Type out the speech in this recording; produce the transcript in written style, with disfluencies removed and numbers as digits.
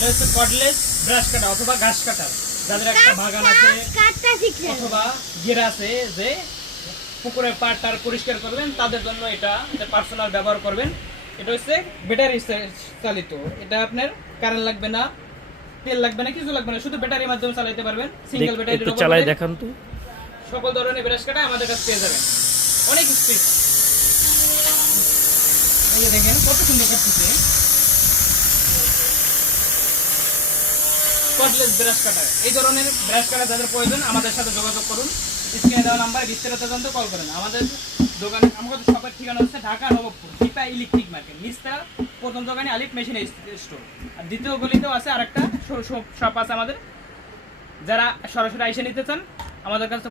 এটা হচ্ছে cordless brush কাটা অথবা ঘাস কাটার, যাদের একটা বাগান আছে অথবা ঘেরা আছে যে পুকুরের পাড়টার পরিষ্কার করবেন তাদের জন্য এটা পার্সোনাল ব্যবহার করবেন। এটা হচ্ছে ব্যাটারি চালিত, এটা আপনার কারেন্ট লাগবে না, তেল লাগবে না, কিছু লাগবে না, শুধু ব্যাটারির মাধ্যমে চালাতে পারবেন। সিঙ্গেল ব্যাটারি একটু চালাই দেখান তো। সকল ধরনের ব্রাশ কাটা আমাদের কাছে পেয়ে যাবেন, অনেক স্পিড। এই যে দেখেন কত সুন্দর কাটতেছে কর্ডলেস ব্রাশ কাটার। এই ধরনের ব্রাশ কাটার যাদের প্রয়োজন আমাদের সাথে যোগাযোগ করুন, স্ক্রিনে দেওয়া নাম্বার বিস্তারিত জানতে কল করেন। আমাদের দোকানে আমাদের শপের ঠিকানা হচ্ছে ঢাকা নবাবপুর দীপা ইলেকট্রিক মার্কেট, নিচতলা প্রথম দোকানে আলিফ মেশিন স্টোর, আর দ্বিতীয় গলিতেও আছে আরেকটা শপ আছে আমাদের। যারা সরাসরি এসে নিতে চান আমাদের কাছে